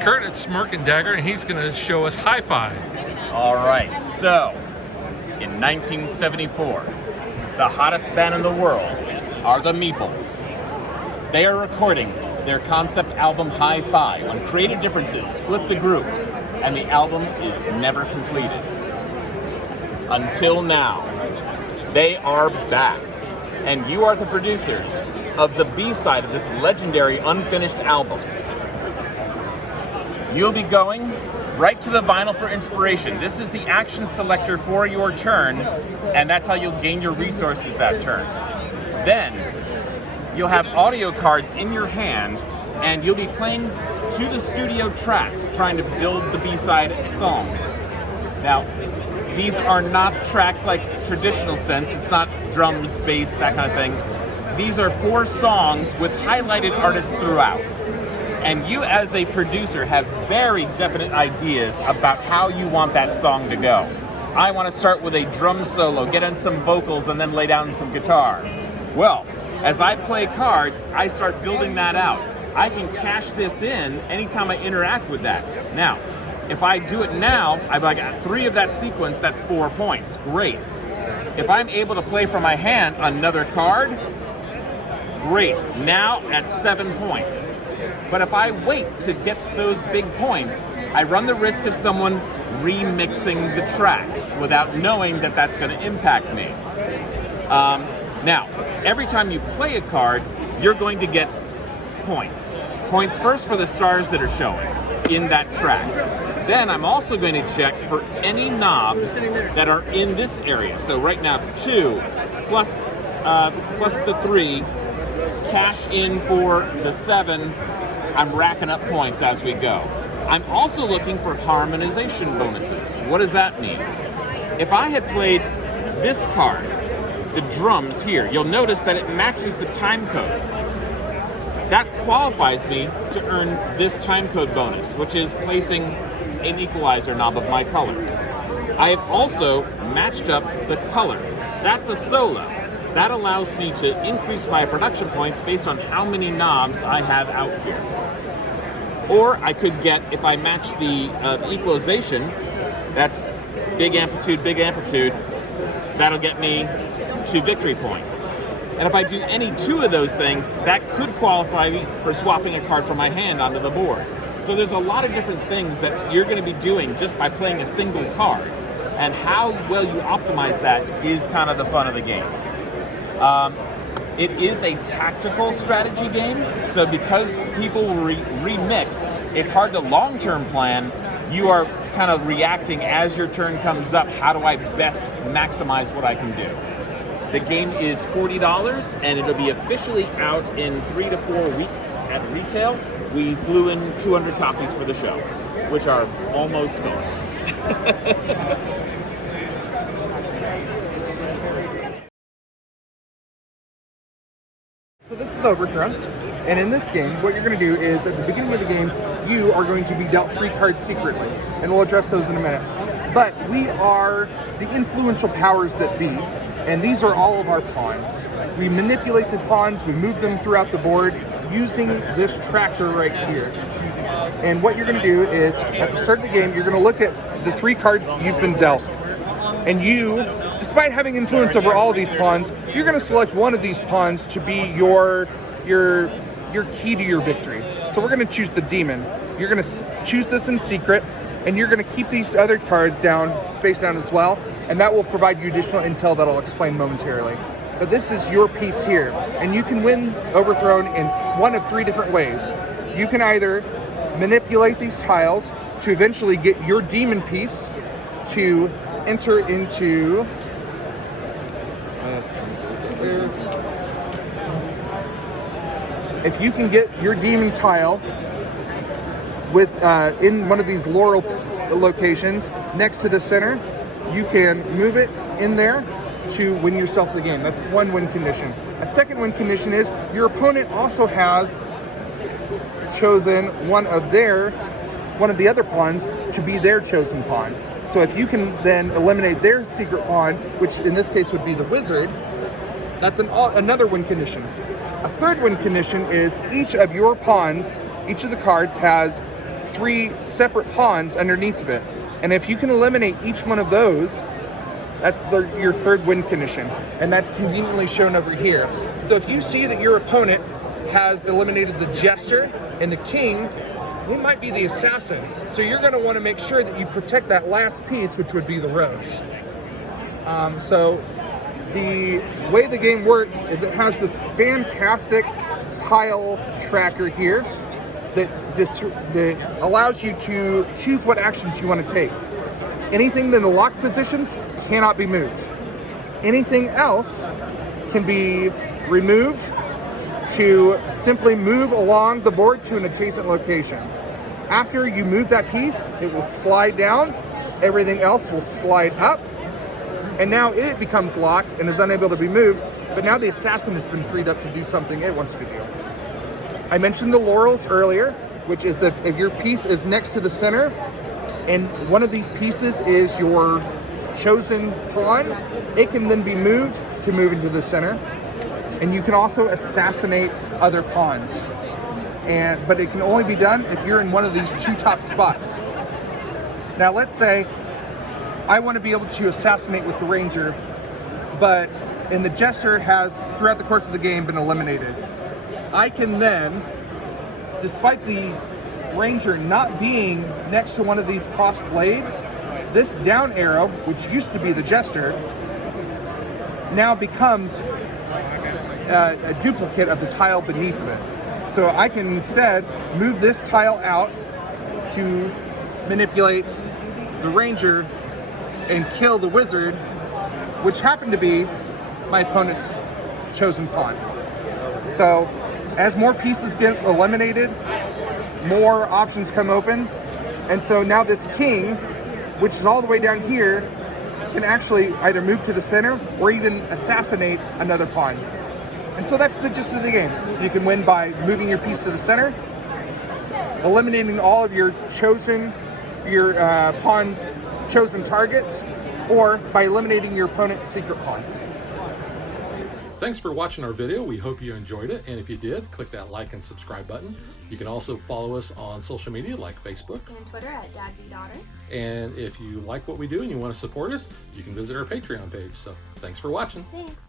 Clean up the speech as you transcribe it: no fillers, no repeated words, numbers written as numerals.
Kurt at Smirk and Dagger, and he's going to show us Hi-Fi. All right, so in 1974, the hottest band in the world are the Meeples. They are recording their concept album Hi-Fi when creative differences split the group, and the album is never completed. Until now, they are back, and you are the producers of the B-side of this legendary unfinished album. You'll be going right to the vinyl for inspiration. This is the action selector for your turn, and that's how you'll gain your resources that turn. Then, you'll have audio cards in your hand, and you'll be playing to the studio tracks, trying to build the B-side songs. Now, these are not tracks like traditional sense. It's not drums, bass, that kind of thing. These are 4 songs with highlighted artists throughout. And you as a producer have very definite ideas about how you want that song to go. I want to start with a drum solo, get in some vocals, and then lay down some guitar. Well, as I play cards, I start building that out. I can cash this in anytime I interact with that. Now, if I do it now, I've got 3 of that sequence, that's 4 points. Great. If I'm able to play from my hand another card, great. Now that's 7 points. But if I wait to get those big points, I run the risk of someone remixing the tracks without knowing that that's going to impact me. Now, every time you play a card, you're going to get points. Points first for the stars that are showing in that track. Then I'm also going to check for any knobs that are in this area. So right now, 2 plus the 3, cash in for the 7. I'm racking up points as we go. I'm also looking for harmonization bonuses. What does that mean? If I had played this card, the drums here, you'll notice that it matches the time code. That qualifies me to earn this time code bonus, which is placing an equalizer knob of my color. I have also matched up the color. That's a solo. That allows me to increase my production points based on how many knobs I have out here. Or I could get, if I match the equalization, that's big amplitude, that'll get me 2 victory points. And if I do any 2 of those things, that could qualify me for swapping a card from my hand onto the board. So there's a lot of different things that you're going to be doing just by playing a single card. And how well you optimize that is kind of the fun of the game. It is a tactical strategy game, so because people remix, it's hard to long-term plan. You are kind of reacting as your turn comes up. How do I best maximize what I can do? The game is $40, and it'll be officially out in 3 to 4 weeks at retail. We flew in 200 copies for the show, which are almost gone. So this is Overthrone, and in this game, what you're going to do is, at the beginning of the game, you are going to be dealt 3 cards secretly, and we'll address those in a minute. But we are the influential powers that be, and these are all of our pawns. We manipulate the pawns, we move them throughout the board using this tracker right here. And what you're going to do is, at the start of the game, you're going to look at the 3 cards that you've been dealt, and you, despite having influence over all of these pawns, you're going to select one of these pawns to be your key to your victory. So we're going to choose the demon. You're going to choose this in secret, and you're going to keep these other cards face down as well, and that will provide you additional intel that I'll explain momentarily. But this is your piece here, and you can win Overthrown in one of 3 different ways. You can either manipulate these tiles to eventually get your demon piece to enter into if you can get your demon tile with in one of these laurel locations next to the center, you can move it in there to win yourself the game. That's one win condition. A second win condition is your opponent also has chosen one of the other pawns to be their chosen pawn. So if you can then eliminate their secret pawn, which in this case would be the wizard, that's another win condition. A third win condition is each of your pawns, each of the cards has 3 separate pawns underneath of it. And if you can eliminate each one of those, that's your third win condition. And that's conveniently shown over here. So if you see that your opponent has eliminated the jester and the king, they might be the assassin. So you're going to want to make sure that you protect that last piece, which would be the rose. So the way the game works is it has this fantastic tile tracker here that allows you to choose what actions you want to take. Anything in the locked positions cannot be moved. Anything else can be removed to simply move along the board to an adjacent location. After you move that piece, it will slide down, everything else will slide up, and now it becomes locked and is unable to be moved, but now the assassin has been freed up to do something it wants to do. I mentioned the laurels earlier, which is if your piece is next to the center, and one of these pieces is your chosen pawn, it can then be moved to move into the center. And you can also assassinate other pawns. But it can only be done if you're in one of these 2 top spots. Now let's say I want to be able to assassinate with the ranger, and the jester has, throughout the course of the game, been eliminated. I can then, despite the ranger not being next to one of these crossed blades, this down arrow, which used to be the jester, now becomes a duplicate of the tile beneath it. So I can instead move this tile out to manipulate the ranger and kill the wizard, which happened to be my opponent's chosen pawn. So as more pieces get eliminated, more options come open. And so now this king, which is all the way down here, can actually either move to the center or even assassinate another pawn. And so that's the gist of the game. You can win by moving your piece to the center, eliminating all of your pawn's chosen targets, or by eliminating your opponent's secret pawn. Thanks for watching our video. We hope you enjoyed it. And if you did, click that like and subscribe button. You can also follow us on social media like Facebook and Twitter at DadVDaughter. And if you like what we do and you want to support us, you can visit our Patreon page. So thanks for watching. Thanks.